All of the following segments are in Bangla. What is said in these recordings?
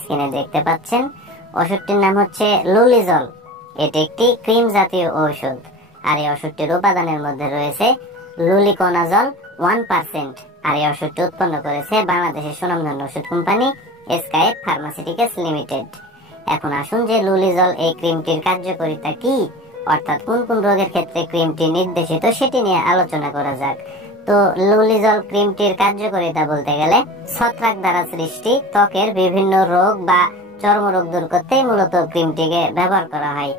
স্ক্রিনে দেখতে পাচ্ছেন ওষুধটির নাম হচ্ছে লুলিজল। এটি একটি ক্রিম জাতীয় ঔষধ, আর এই ওষুধটির উপাদানের মধ্যে রয়েছে লুলিকোনাজল 1%। আর এই ওষুধটি উৎপন্ন করেছে বাংলাদেশের সুনামধন্য ওষুধ কোম্পানি এসকেএফ ফার্মাসিউটিক্যালস লিমিটেড। এখন আসুন যে লুলিজল এই ক্রিমটির কার্যকারিতা কি, অর্থাৎ কোন কোন রোগের ক্ষেত্রে ক্রিমটি নির্দেশিত সেটি নিয়ে আলোচনা করা যাক। তো লুলিজল ক্রিমটির কার্যকারিতা বলতে গেলে ছত্রাক দ্বারা সৃষ্টি ত্বকের বিভিন্ন রোগ বা চর্মরোগ দূর করতেই মূলত ক্রিমটিকে ব্যবহার করা হয়।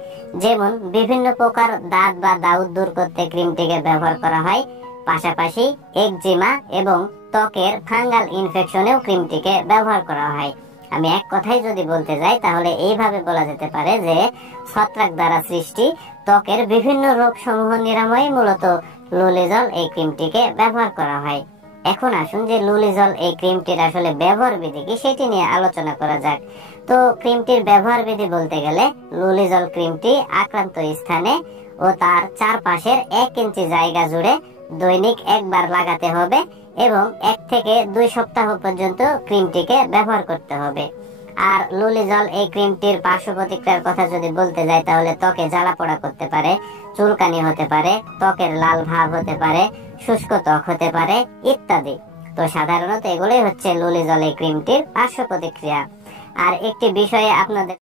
যেমন বিভিন্ন প্রকার দাঁত বা দাউদ দূর করতে ক্রিমটিকে ব্যবহার করা হয়। পাশাপাশি একজিমা এবং ত্বকের ফাঙ্গাল ইনফেকশনেও ক্রিমটিকে ব্যবহার করা হয়। আমি এক কথাই যদি বলতে যাই তাহলে এইভাবে বলা যেতে পারে যে ছত্রাক দ্বারা সৃষ্টি ত্বকের বিভিন্ন রোগ সমূহ নিরাময়ে মূলত লুলিজল এই ক্রিমটিকে ব্যবহার করা হয়। এখন আসুন যে লুলিজল এই ক্রিমটির আসলে ব্যবহার বিধি কি সেটি নিয়ে আলোচনা করা যাক। তো ক্রিমটির ব্যবহার বিধি বলতে গেলে লুলিজল ক্রিমটি আক্রান্ত স্থানে ও তার চারপাশের 1 ইঞ্চি জায়গা জুড়ে দৈনিক একবার লাগাতে হবে এবং 1 থেকে 2 সপ্তাহ পর্যন্ত ক্রিমটিকে ব্যবহার করতে হবে। আর লুলিজল এই ক্রিমটির পার্শ্ব প্রতিক্রিয়ার কথা যদি বলতে যাই তাহলে ত্বকে জ্বালা পোড়া করতে পারে, চুলকানি হতে পারে, ত্বকের লাল ভাব হতে পারে, শুষ্ক ত্বক হতে পারে ইত্যাদি। তো সাধারণত এগুলোই হচ্ছে লুলিজল এই ক্রিমটির পার্শ্ব প্রতিক্রিয়া। আর একটি বিষয়ে আপনাদের